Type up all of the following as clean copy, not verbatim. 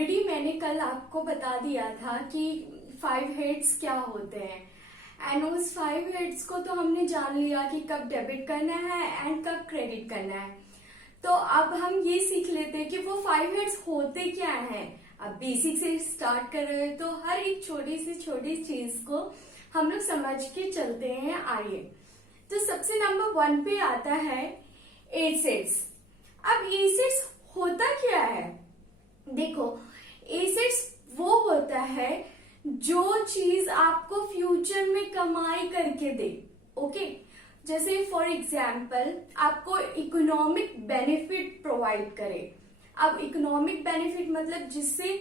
Already मैंने कल आपको बता दिया था कि 5 हेड्स क्या होते हैं एंड उस 5 हेड्स को तो हमने जान लिया कि कब डेबिट करना है एंड कब क्रेडिट करना है। तो अब हम ये सीख लेते हैं कि वो 5 हेड्स होते क्या हैं। अब बेसिक से स्टार्ट कर रहे हैं तो हर एक छोटी सी चीज को हम लोग समझ के चलते हैं। आइए, तो सबसे नंबर 1 पे आता है एसेट्स। अब एसेट्स होता क्या है? देखो, एसेट्स वो होता है जो चीज आपको फ्यूचर में कमाई करके दे। ओके, जैसे फॉर एग्जाम्पल आपको इकोनॉमिक बेनिफिट प्रोवाइड करे। अब इकोनॉमिक बेनिफिट मतलब जिससे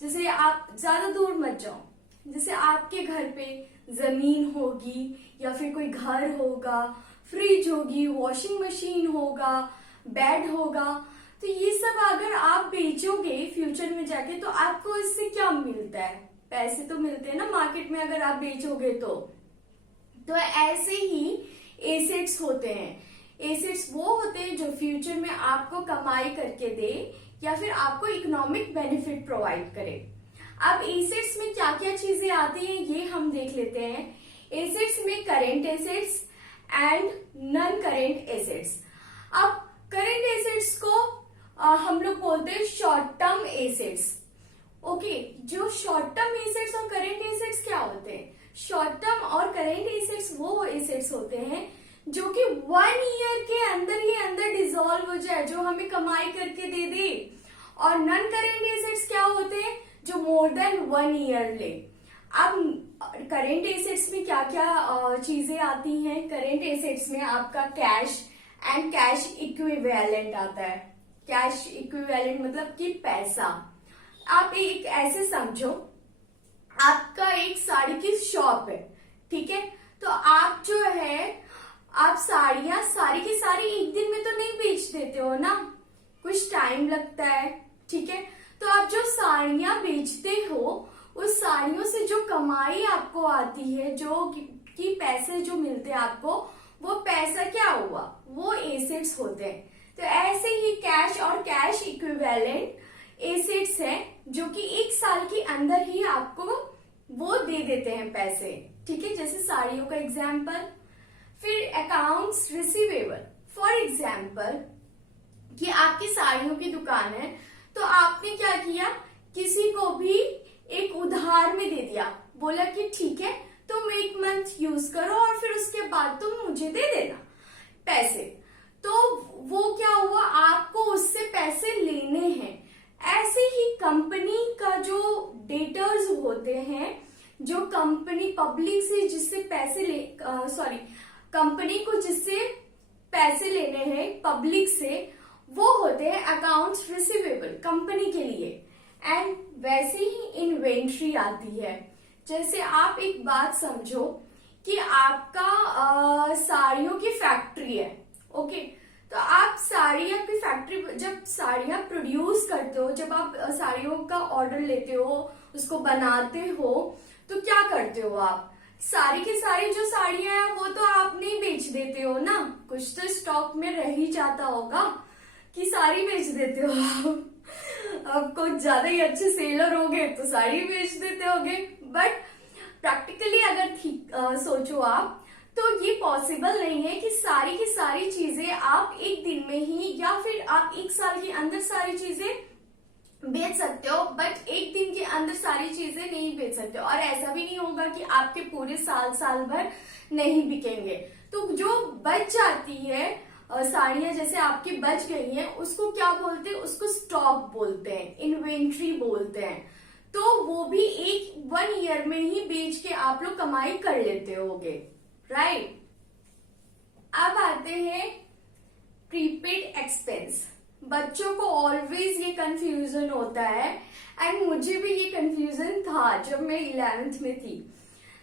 जैसे आप ज्यादा दूर मत जाओ, जैसे आपके घर पे जमीन होगी या फिर कोई घर होगा, फ्रिज होगी, वॉशिंग मशीन होगा, बेड होगा, तो ये सब अगर आप बेचोगे फ्यूचर में जाके तो आपको इससे क्या मिलता है? पैसे तो मिलते हैं ना मार्केट में अगर आप बेचोगे तो ऐसे ही एसेट्स होते हैं। एसेट्स वो होते हैं जो फ्यूचर में आपको कमाई करके दे या फिर आपको इकोनॉमिक बेनिफिट प्रोवाइड करे। अब एसेट्स में क्या क्या चीजें आती हैं ये हम देख लेते हैं। एसेट्स में current assets and non current assets. अब करेंट एसेट्स को हम लोग बोलते हैं शॉर्ट टर्म एसेट्स। ओके, जो शॉर्ट टर्म एसेट्स और करेंट एसेट्स क्या होते हैं? शॉर्ट टर्म और करेंट एसेट्स वो एसेट्स होते हैं जो कि 1 ईयर के अंदर ही अंदर डिसॉल्व हो जाए, जो हमें कमाई करके दे दे। और नॉन करेंट एसेट्स क्या होते हैं? जो मोर देन 1 ईयर ले। अब करेंट एसेट्स में क्या क्या चीजें आती हैं? करेंट एसेट्स में आपका कैश एंड कैश इक्विवेलेंट आता है। कैश इक्विवेलेंट मतलब कि पैसा। आप एक ऐसे समझो, आपका एक साड़ी की शॉप है, ठीक है? तो आप जो है आप साड़ियां सारी की सारी एक दिन में तो नहीं बेच देते हो ना, कुछ टाइम लगता है, ठीक है? तो आप जो साड़ियां बेचते हो उस साड़ियों से जो कमाई आपको आती है, जो कि पैसे जो मिलते हैं आपको, वो पैसा क्या हुआ? वो एसेट्स होते हैं। तो ऐसे ही कैश और कैश इक्विवेलेंट एसेट्स हैं जो कि 1 साल के अंदर ही आपको वो दे देते हैं पैसे, ठीक है? जैसे साड़ियों का एग्जाम्पल। फिर अकाउंट्स रिसीवेबल। फॉर एग्जाम्पल कि आपकी साड़ियों की दुकान है, तो आपने क्या किया, किसी को भी एक उधार में दे दिया, बोला कि ठीक है तुम 1 मंथ यूज करो और फिर उसके बाद तुम मुझे दे देना पैसे। तो वो क्या हुआ, आपको उससे पैसे लेने हैं। ऐसे ही कंपनी का जो डेटर्स होते हैं, जो कंपनी पब्लिक से जिससे पैसे कंपनी को जिससे पैसे लेने हैं पब्लिक से, वो होते हैं अकाउंट्स रिसीवेबल कंपनी के लिए। एंड वैसे ही इन्वेंट्री आती है। जैसे आप एक बात समझो कि आपका साड़ियों की फैक्ट्री है, ओके? तो आप साड़ियों की फैक्ट्री, जब साड़ियां प्रोड्यूस करते हो, जब आप साड़ियों का ऑर्डर लेते हो, उसको बनाते हो, तो क्या करते हो आप? सारी की सारी जो साड़ियां हैं वो तो आप नहीं बेच देते हो ना, कुछ तो स्टॉक में रह ही जाता होगा कि साड़ी बेच देते हो आप कुछ ज्यादा ही अच्छे सेलर होगे तो साड़ी बेच देते होगे। बट प्रैक्टिकली अगर सोचो आप, तो ये पॉसिबल नहीं है कि सारी की सारी चीजें आप एक दिन में ही या फिर आप 1 साल के अंदर सारी चीजें बेच सकते हो, बट एक दिन के अंदर सारी चीजें नहीं बेच सकते हो। और ऐसा भी नहीं होगा कि आपके पूरे साल भर नहीं बिकेंगे। तो जो बच जाती है साड़ियां, जैसे आपकी बच गई हैं, उसको क्या बोलते हैं? उसको स्टॉक बोलते हैं, इन्वेंट्री बोलते हैं। तो वो भी 1 ईयर में ही बेच के आप लोग कमाई कर लेते होगे, राइट? अब आते हैं प्रीपेड एक्सपेंस। बच्चों को ऑलवेज ये कंफ्यूजन होता है एंड मुझे भी ये कंफ्यूजन था जब मैं 11th में थी।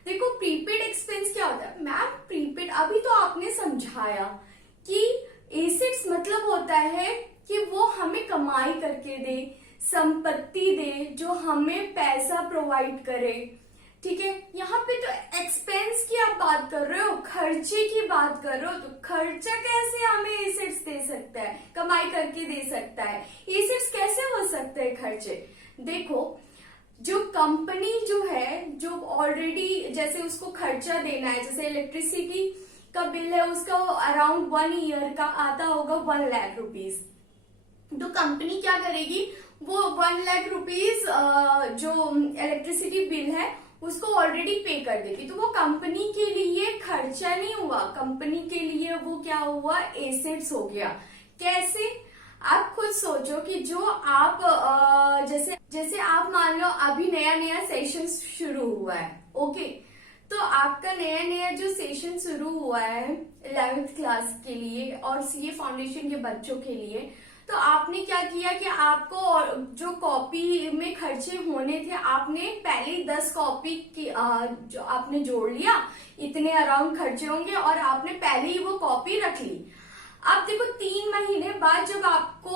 देखो, प्रीपेड एक्सपेंस क्या होता है? मैम प्रीपेड अभी तो आपने समझाया कि एसेट्स मतलब होता है कि वो हमें कमाई करके दे, संपत्ति दे, जो हमें पैसा प्रोवाइड करे, ठीक है? यहाँ पे तो एक्सपेंस की आप बात कर रहे हो, खर्चे की बात कर रहे हो, तो खर्चा कैसे हमें एसेट्स दे सकता है, कमाई करके दे सकता है? एसेट्स कैसे हो सकते हैं खर्चे? देखो, जो कंपनी जो है, जो ऑलरेडी जैसे उसको खर्चा देना है, जैसे इलेक्ट्रिसिटी का बिल है उसका अराउंड 1 ईयर का आता होगा 1 लाख रुपीज। तो कंपनी क्या करेगी, वो 1 लाख रुपीज जो इलेक्ट्रिसिटी बिल है उसको ऑलरेडी पे कर देगी। तो वो कंपनी के लिए खर्चा नहीं हुआ, कंपनी के लिए वो क्या हुआ, एसेट्स हो गया। कैसे, आप खुद सोचो कि जो आप जैसे आप मान लो अभी नया नया सेशन शुरू हुआ है, ओके, तो आपका नया नया जो सेशन शुरू हुआ है 11th क्लास के लिए और सीए फाउंडेशन के बच्चों के लिए, तो आपने क्या किया कि आपको जो कॉपी में खर्चे होने थे, आपने पहले 10 कॉपी की जो आपने जोड़ लिया, इतने अराउंड खर्चे होंगे और आपने पहले ही वो कॉपी रख ली। अब देखो 3 महीने बाद जब आपको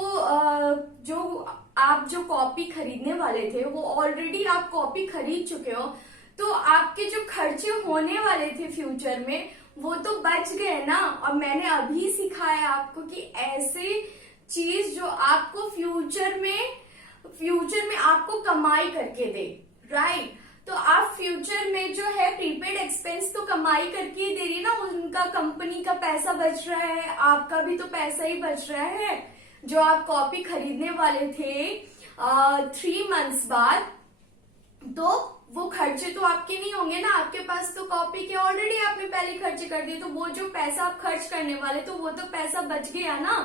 आप जो कॉपी खरीदने वाले थे वो ऑलरेडी आप कॉपी खरीद चुके हो, तो आपके जो खर्चे होने वाले थे फ्यूचर में वो तो बच गए ना। और मैंने अभी सिखाया आपको कि ऐसे चीज जो आपको फ्यूचर में आपको कमाई करके दे, राइट। तो आप फ्यूचर में जो है प्रीपेड एक्सपेंस तो कमाई करके ही दे रही ना, उनका कंपनी का पैसा बच रहा है, आपका भी तो पैसा ही बच रहा है। जो आप कॉपी खरीदने वाले थे 3 मंथ्स बाद, तो वो खर्चे तो आपके नहीं होंगे ना, आपके पास तो कॉपी के ऑलरेडी आपने पहले खर्चे कर दिए, तो वो जो पैसा आप खर्च करने वाले तो वो तो पैसा बच गया ना।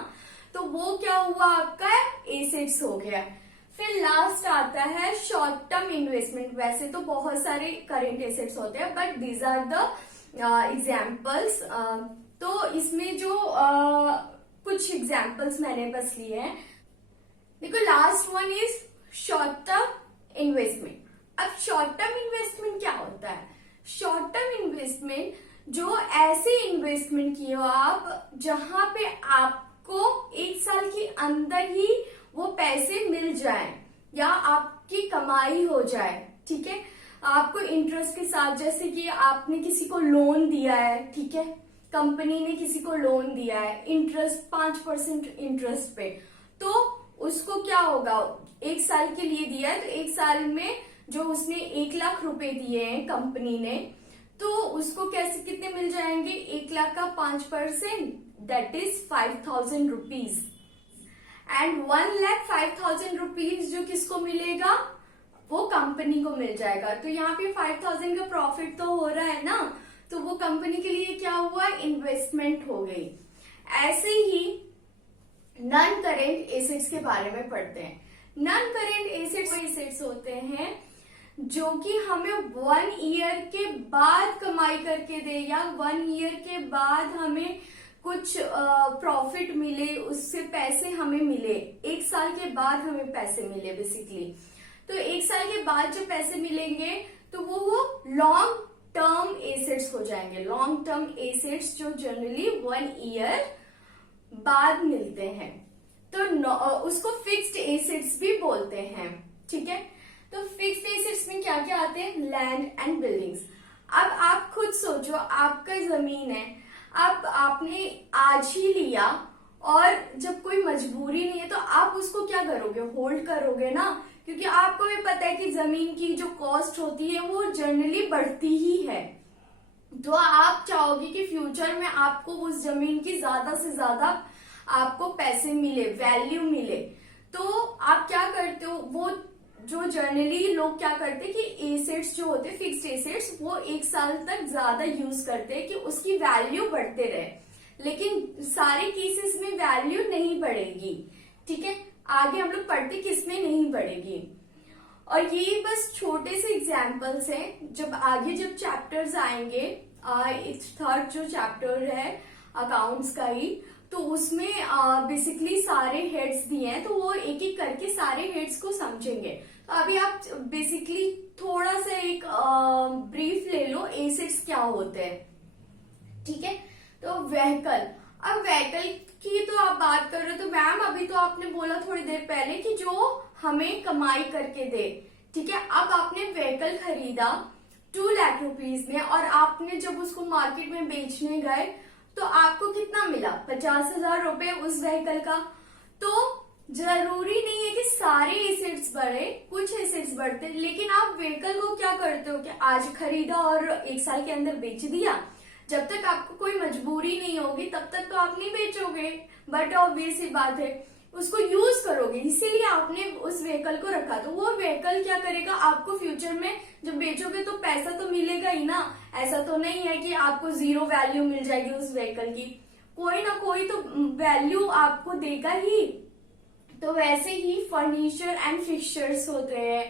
तो वो क्या हुआ, आपका एसेट्स हो गया। फिर लास्ट आता है शॉर्ट टर्म इन्वेस्टमेंट। वैसे तो बहुत सारे करेंट एसेट्स होते हैं but these are the examples. तो इसमें जो कुछ एग्जाम्पल्स मैंने बस लिए हैं। देखो, last one is short term investment. अब शॉर्ट टर्म इन्वेस्टमेंट क्या होता है, शॉर्ट टर्म इन्वेस्टमेंट जो ऐसे इन्वेस्टमेंट किए हो आप जहां पे आपको 1 साल के अंदर ही वो पैसे मिल जाए या आपकी कमाई हो जाए, ठीक है, आपको इंटरेस्ट के साथ। जैसे कि आपने किसी को लोन दिया है, ठीक है, कंपनी ने किसी को लोन दिया है इंटरेस्ट 5% इंटरेस्ट पे, तो उसको क्या होगा, 1 साल के लिए दिया है, तो 1 साल में जो उसने 1 लाख रुपए दिए हैं कंपनी ने, तो उसको कैसे कितने मिल जाएंगे, 1 लाख का 5%, that is 5,000 rupees. And 1,05,000 rupees जो किसको मिलेगा, वो कंपनी को मिल जाएगा। तो यहाँ पे 5,000 का प्रॉफिट तो हो रहा है ना, तो वो कंपनी के लिए क्या हुआ, इन्वेस्टमेंट हो गई। ऐसे ही नॉन करेंट एसेट्स के बारे में पढ़ते हैं। नॉन करेंट एसेट्स वो एसेट्स होते हैं जो कि हमें 1 ईयर के बाद कमाई करके दे, या 1 ईयर के बाद हमें कुछ प्रॉफिट मिले, उससे पैसे हमें मिले, 1 साल के बाद हमें पैसे मिले बेसिकली। तो 1 साल के बाद जो पैसे मिलेंगे तो वो लॉन्ग टर्म एसेट्स हो जाएंगे। लॉन्ग टर्म एसेट्स जो जनरली 1 ईयर बाद मिलते हैं, तो उसको फिक्स्ड एसेट्स भी बोलते हैं, ठीक है। तो फिक्स्ड एसेट्स में क्या क्या आते हैं, लैंड एंड बिल्डिंग्स। अब आप खुद सोचो, आपका जमीन है, आपने आज ही लिया और जब कोई मजबूरी नहीं है तो आप उसको क्या करोगे, होल्ड करोगे ना, क्योंकि आपको भी पता है कि जमीन की जो कॉस्ट होती है वो जनरली बढ़ती ही है। तो आप चाहोगे कि फ्यूचर में आपको उस जमीन की ज्यादा से ज्यादा आपको पैसे मिले, वैल्यू मिले। तो आप क्या करते हो, वो जो जनरली लोग क्या करते हैं कि एसेट्स जो होते हैं फिक्स्ड एसेट्स, वो 1 साल तक ज्यादा यूज करते हैं कि उसकी वैल्यू बढ़ते रहे। लेकिन सारे केसेस में वैल्यू नहीं बढ़ेगी, ठीक है। आगे हम लोग पढ़ते किसमें नहीं बढ़ेगी। और ये बस छोटे से एग्जाम्पल्स हैं, जब आगे जब चैप्टर्स आएंगे, 3rd जो चैप्टर है अकाउंट्स का ही, तो उसमें बेसिकली सारे हेड्स दिए हैं, तो वो एक एक करके सारे हेड्स को समझेंगे। तो अभी आप बेसिकली थोड़ा सा एक ब्रीफ ले लो, एसेट्स क्या होते हैं, ठीक है। तो व्हीकल, अब व्हीकल की तो आप बात कर रहे हो, तो मैम अभी तो आपने बोला थोड़ी देर पहले कि जो हमें कमाई करके दे, ठीक है। अब आपने व्हीकल खरीदा 2 लाख रुपीज में, और आपने जब उसको मार्केट में बेचने गए तो आपको कितना मिला, 50,000 रुपए उस व्हीकल का। तो जरूरी नहीं है कि सारे एसेट्स बढ़े, कुछ एसेट्स बढ़ते हैं, लेकिन आप व्हीकल को क्या करते हो कि आज खरीदा और 1 साल के अंदर बेच दिया। जब तक आपको कोई मजबूरी नहीं होगी तब तक तो आप नहीं बेचोगे, बट ऑब्वियस सी बात है उसको यूज करोगे, इसीलिए आपने उस व्हीकल को रखा। तो वो व्हीकल क्या करेगा, आपको फ्यूचर में जब बेचोगे तो पैसा तो मिलेगा ही ना। ऐसा तो नहीं है कि आपको जीरो वैल्यू मिल जाएगी उस व्हीकल की, कोई ना कोई तो वैल्यू आपको देगा ही। तो वैसे ही फर्नीचर एंड फिक्सचर्स होते हैं,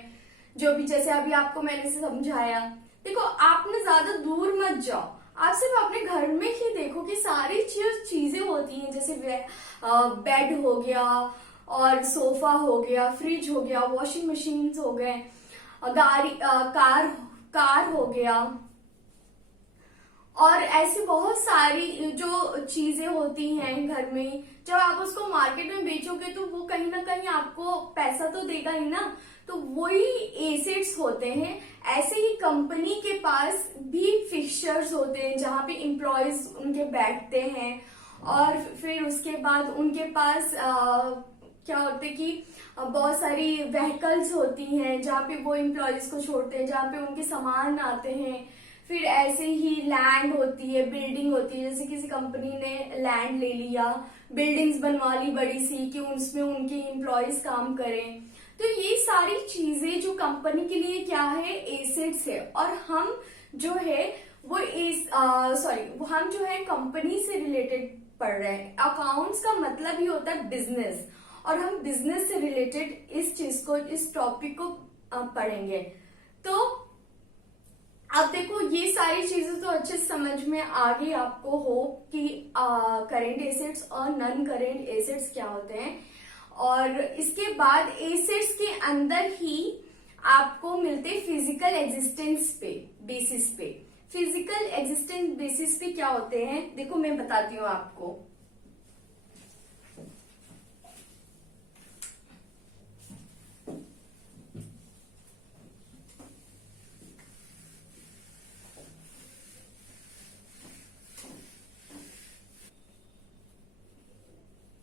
जो भी जैसे अभी आपको मैंने समझाया। देखो आप ना ज्यादा दूर मत जाओ, आप सिर्फ अपने घर में ही देखो कि सारी चीजें होती हैं, जैसे बेड हो गया और सोफा हो गया, फ्रिज हो गया, वॉशिंग मशीन हो गए, गाड़ी कार हो गया, और ऐसी बहुत सारी जो चीजें होती हैं घर में। जब आप उसको मार्केट में बेचोगे तो वो कहीं ना कहीं आपको पैसा तो देगा ही ना। तो वही एसेट्स होते हैं। ऐसे ही कंपनी के पास भी फिक्सचर्स होते हैं जहां पे एम्प्लॉयज उनके बैठते हैं, और फिर उसके बाद उनके पास क्या होते हैं कि बहुत सारी व्हीकल्स होती हैं जहाँ पे वो एम्प्लॉयज को छोड़ते हैं, जहाँ पे उनके सामान आते हैं। फिर ऐसे ही लैंड होती है, बिल्डिंग होती है, जैसे किसी कंपनी ने लैंड ले लिया, बिल्डिंग्स बनवा ली बड़ी सी कि उसमें उनके एम्प्लॉयज काम करें। तो ये सारी चीजें जो कंपनी के लिए क्या है, एसेट्स है। और हम जो है वो हम जो है कंपनी से रिलेटेड पढ़ रहे हैं। अकाउंट्स का मतलब ही होता है बिजनेस, और हम बिजनेस से रिलेटेड इस चीज को, इस टॉपिक को पढ़ेंगे। तो अब देखो ये सारी चीजें तो अच्छे समझ में आ गई आपको हो कि करेंट एसेट्स और नॉन करेंट एसेट्स क्या होते हैं। और इसके बाद एसेट्स के अंदर ही आपको मिलते फिजिकल एग्जिस्टेंस पे बेसिस पे। फिजिकल एग्जिस्टेंस बेसिस पे क्या होते हैं, देखो मैं बताती हूँ आपको।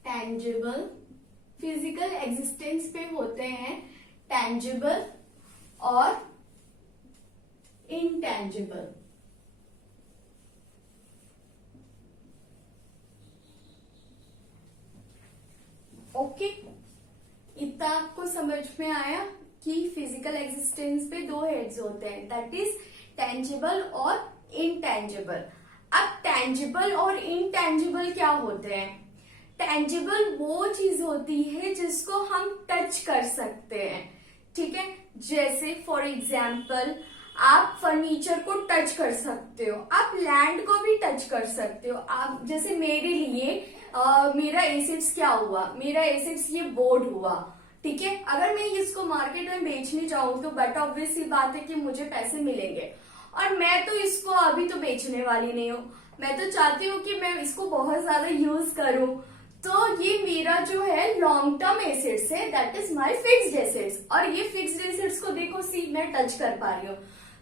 टेंजिबल, फिजिकल एग्जिस्टेंस पे होते हैं टेंजिबल और इनटेंजिबल। ओके, इतना आपको समझ में आया कि फिजिकल एग्जिस्टेंस पे दो हेड्स होते हैं, दैट इज टेंजिबल और इनटेंजिबल। अब टेंजिबल और इनटेंजिबल क्या होते हैं? टेंजिबल वो चीज होती है जिसको हम टच कर सकते हैं, ठीक है। जैसे फॉर एग्जाम्पल आप फर्नीचर को टच कर सकते हो, आप लैंड को भी टच कर सकते हो। आप जैसे मेरे लिए मेरा एसेट्स क्या हुआ, मेरा एसेट्स ये बोर्ड हुआ, ठीक है। अगर मैं इसको मार्केट में बेचने जाऊं तो बट ऑब्वियस सी बात है कि मुझे पैसे मिलेंगे, और मैं तो इसको अभी तो बेचने वाली नहीं हूँ। मैं तो चाहती हूँ कि मैं इसको बहुत ज्यादा यूज करूं। तो ये मेरा जो है लॉन्ग टर्म एसेट्स है, that is my fixed assets. और ये फिक्स्ड एसेट्स को देखो, सी मैं टच कर पा रही हूँ।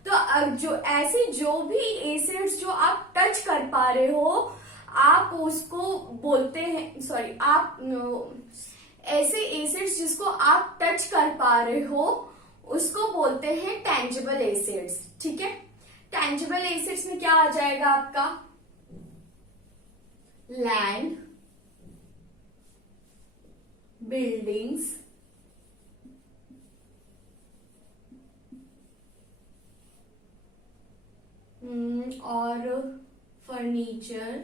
तो जो ऐसी जो भी एसेट्स जो आप टच कर पा रहे हो, आप उसको बोलते हैं, सॉरी आप ऐसे एसेट्स जिसको आप टच कर पा रहे हो उसको बोलते हैं टेंजिबल एसेट्स, ठीक है। टेंजिबल एसेट्स में क्या आ जाएगा आपका? लैंड, बिल्डिंग्स, और फर्नीचर,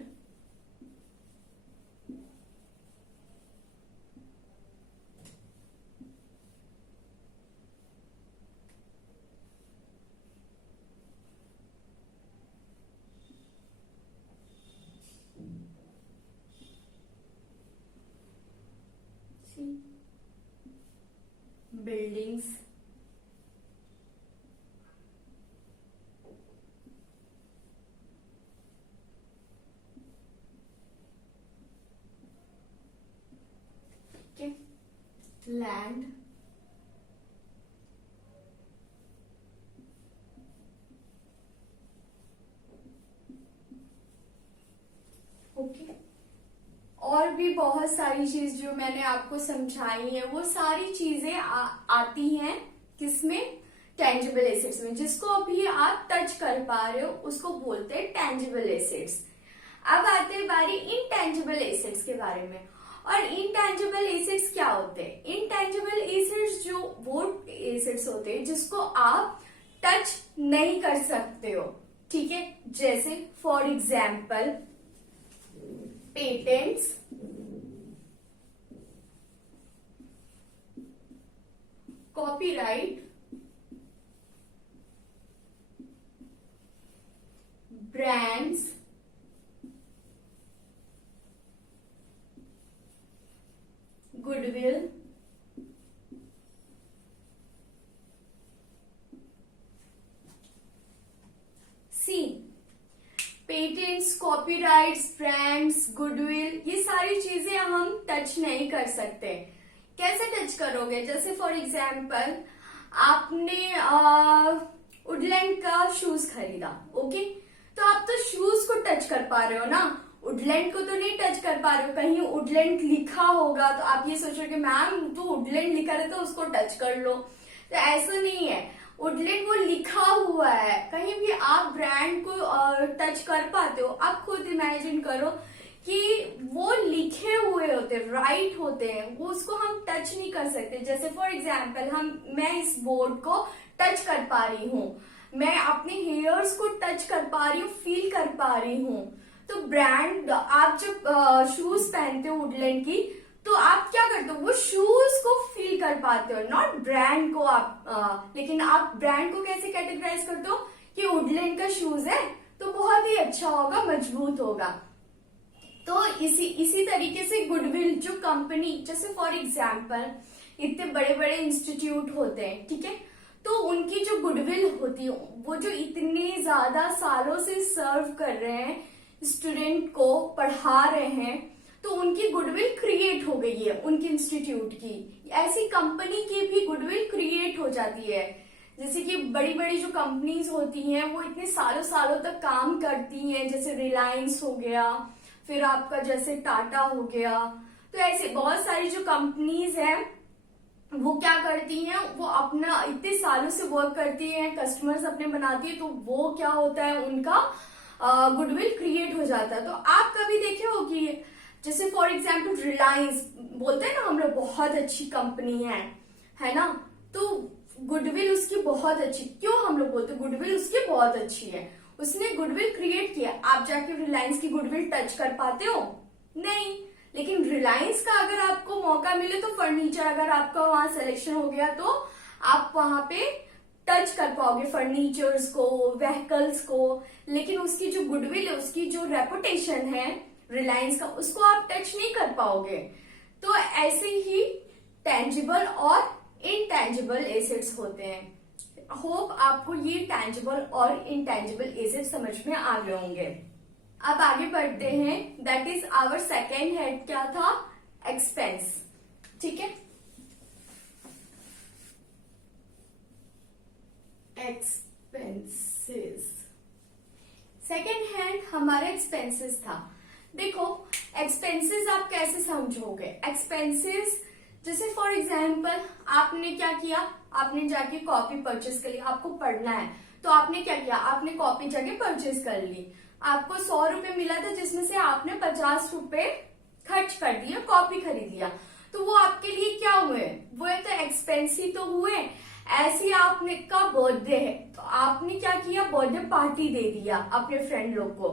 बिल्डिंग्स, लैंड, ओके। और भी बहुत सारी चीज जो मैंने आपको समझाई है वो सारी चीजें आती हैं किसमें, टेंजिबल एसेट्स में। जिसको अभी आप टच कर पा रहे हो उसको बोलते हैं टेंजिबल एसेट्स। अब आते हैं बारी इनटेंजिबल एसेट्स के बारे में। और इनटेंजिबल एसेट्स क्या होते हैं? इनटेंजिबल एसेट्स जो वो एसेट्स होते हैं जिसको आप टच नहीं कर सकते हो, ठीक है। जैसे for example patents, copyright, brands, goodwill, see patents, copyrights, brands, goodwill, ये सारी चीजें हम टच नहीं कर सकते। कैसे टच करोगे? जैसे फॉर एग्जाम्पल आपने वुडलैंड का शूज खरीदा, ओके, तो आप तो शूज को टच कर पा रहे हो ना, वुडलैंड को तो नहीं टच कर पा रहे हो। कहीं वुडलैंड लिखा होगा तो आप ये सोचोगे मैम तो वुडलैंड लिखा रहता है उसको टच कर लो, तो ऐसा नहीं है। वुडलैंड वो लिखा हुआ है, कहीं भी आप ब्रांड को टच कर पाते हो? आप खुद इमेजिन करो कि वो लिखे हुए होते, राइट होते हैं, वो उसको हम टच नहीं कर सकते। जैसे फॉर एग्जाम्पल मैं इस बोर्ड को टच कर पा रही हूँ, मैं अपने हेयर्स को टच कर पा रही हूँ, फील कर पा रही हूँ। तो ब्रांड, आप जब शूज पहनते हो वुडलैंड की, तो आप क्या करते हो? वो शूज को फील कर पाते हो, नॉट ब्रांड को आप। लेकिन आप ब्रांड को कैसे कैटेगराइज करते हो कि वुडलैंड का शूज है तो बहुत ही अच्छा होगा, मजबूत होगा। तो इसी तरीके से गुडविल जो कंपनी, जैसे फॉर एग्जाम्पल इतने बड़े बड़े इंस्टीट्यूट होते हैं, ठीक है, तो उनकी जो गुडविल होती है, वो जो इतने ज्यादा सालों से सर्व कर रहे हैं, स्टूडेंट को पढ़ा रहे हैं, तो उनकी गुडविल क्रिएट हो गई है उनके इंस्टीट्यूट की। ऐसी कंपनी की भी गुडविल क्रिएट हो जाती है। जैसे कि बड़ी बड़ी जो कंपनीज होती हैं वो इतने सालों सालों तक काम करती हैं, जैसे रिलायंस हो गया, फिर आपका जैसे टाटा हो गया। तो ऐसे बहुत सारी जो कंपनीज हैं वो क्या करती हैं, वो अपना इतने सालों से वर्क करती हैं, कस्टमर्स अपने बनाती है, तो वो क्या होता है, उनका गुडविल क्रिएट हो जाता है। तो आप कभी देखे हो कि जैसे फॉर एग्जाम्पल रिलायंस बोलते हैं ना हम लोग, बहुत अच्छी कंपनी है ना, तो गुडविल उसकी बहुत अच्छी, क्यों हम लोग बोलते हैं गुडविल उसकी बहुत अच्छी है, उसने गुडविल क्रिएट किया। आप जाके रिलायंस की गुडविल टच कर पाते हो? नहीं। लेकिन रिलायंस का अगर आपको मौका मिले तो फर्नीचर, अगर आपका वहां सिलेक्शन हो गया तो आप वहां पे टच कर पाओगे फर्नीचर्स को, व्हीकल्स को। लेकिन उसकी जो गुडविल है, उसकी जो रेपुटेशन है रिलायंस का, उसको आप टच नहीं कर पाओगे। तो ऐसे ही टेंजिबल और इनटेंजिबल एसेट्स होते हैं। होप आपको ये टेंजिबल और इनटेंजिबल एसेट्स समझ में आ गए होंगे। अब आगे बढ़ते हैं, that is our second head क्या था, एक्सपेंस, ठीक है। एक्सपेंसेस, सेकेंड हैंड हमारा एक्सपेंसेस था। देखो एक्सपेंसेस आप कैसे समझोगे? एक्सपेंसेस जैसे फॉर एग्जाम्पल आपने क्या किया, आपने जाके कॉपी परचेस कर ली, आपको पढ़ना है तो आपने क्या किया, आपने कॉपी जाके परचेस कर ली। आपको 100 रुपए मिला था जिसमें से आपने 50 रुपए खर्च कर दिया, कॉपी खरीद लिया, तो वो आपके लिए क्या हुए, वो तो एक्सपेंस ही तो हुए। ऐसे ही आपने का बर्थडे है तो आपने क्या किया, बर्थडे पार्टी दे दिया अपने फ्रेंड लोग को,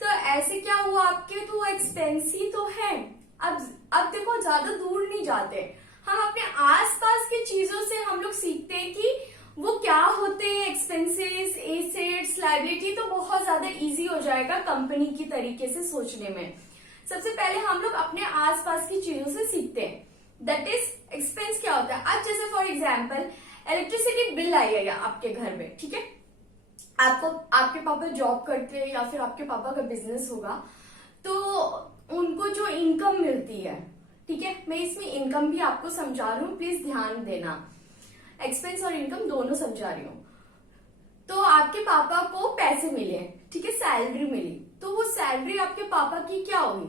तो ऐसे क्या हुआ आपके, तो एक्सपेंस ही तो है। अब देखो ज्यादा दूर नहीं जाते, हम अपने आसपास की चीजों से हम लोग सीखते हैं कि वो क्या होते हैं, एक्सपेंसेस, एसेट्स, लायबिलिटी, तो बहुत ज्यादा इजी हो जाएगा कंपनी की तरीके से सोचने में। सबसे पहले हम लोग अपने आसपास की चीजों से सीखते हैं, दैट इज एक्सपेंस क्या होता है। अब जैसे फॉर एग्जाम्पल इलेक्ट्रिसिटी बिल आएगा आपके घर में, ठीक है, आपको आपके पापा जॉब करते हैं या फिर आपके पापा का बिजनेस होगा, तो उनको जो इनकम मिलती है, ठीक है, मैं इसमें इनकम भी आपको समझा रही हूँ, प्लीज ध्यान देना, एक्सपेंस और इनकम दोनों समझा रही हूँ। तो आपके पापा को पैसे मिले, ठीक है, सैलरी मिली, तो वो सैलरी आपके पापा की क्या हुई,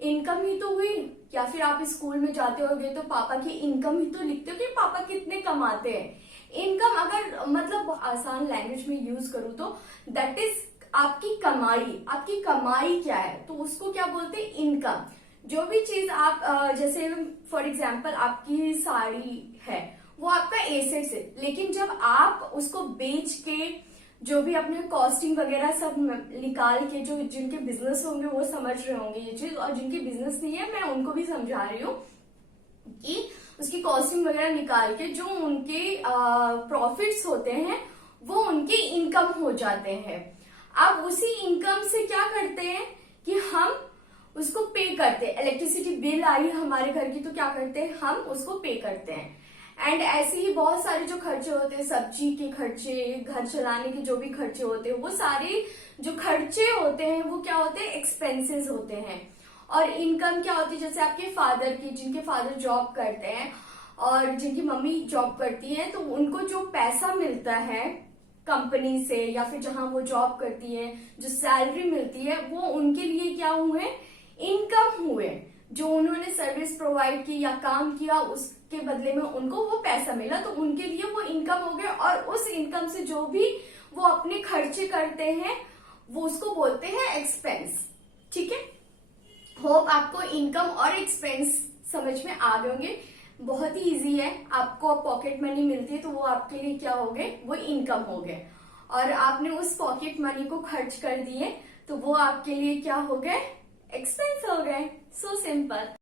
इनकम ही तो हुई। या फिर आप स्कूल में जाते होगे तो पापा की इनकम ही तो लिखते हो कि पापा कितने कमाते हैं। इनकम अगर मतलब आसान लैंग्वेज में यूज करूँ तो दैट इज आपकी कमाई। आपकी कमाई क्या है तो उसको क्या बोलते हैं, इनकम। जो भी चीज आप जैसे फॉर एग्जाम्पल आपकी साड़ी है वो आपका एसेट्स है, लेकिन जब आप उसको बेच के जो भी अपने कॉस्टिंग वगैरह सब निकाल के, जो जिनके बिजनेस होंगे वो समझ रहे होंगे ये चीज, और जिनके बिजनेस नहीं है मैं उनको भी समझा रही हूँ कि उसकी कॉस्टिंग वगैरह निकाल के जो उनके प्रॉफिट्स होते हैं वो उनके इनकम हो जाते हैं। अब उसी इनकम से क्या करते हैं कि हम उसको पे करते हैं। इलेक्ट्रिसिटी बिल आई हमारे घर की तो क्या करते हैं, हम उसको पे करते हैं। एंड ऐसे ही बहुत सारे जो खर्चे होते हैं, सब्जी के खर्चे, घर चलाने के जो भी खर्चे होते हैं, वो सारे जो खर्चे होते हैं वो क्या होते हैं, एक्सपेंसेस होते हैं। और इनकम क्या होती है, जैसे आपके फादर की, जिनके फादर जॉब करते हैं और जिनकी मम्मी जॉब करती है, तो उनको जो पैसा मिलता है कंपनी से या फिर जहां वो जॉब करती है, जो सैलरी मिलती है वो उनके लिए क्या हुए, इनकम हुए। जो उन्होंने सर्विस प्रोवाइड की या काम किया उसके बदले में उनको वो पैसा मिला, तो उनके लिए वो इनकम हो गया। और उस इनकम से जो भी वो अपने खर्चे करते हैं वो उसको बोलते हैं एक्सपेंस। ठीक है, होप आपको इनकम और एक्सपेंस समझ में आ गए होंगे। बहुत ही इजी है। आपको पॉकेट मनी मिलती है तो वो आपके लिए क्या हो गए, वो इनकम हो गए। और आपने उस पॉकेट मनी को खर्च कर दिए तो वो आपके लिए क्या हो गए, एक्सपेंस हो गए। So simple.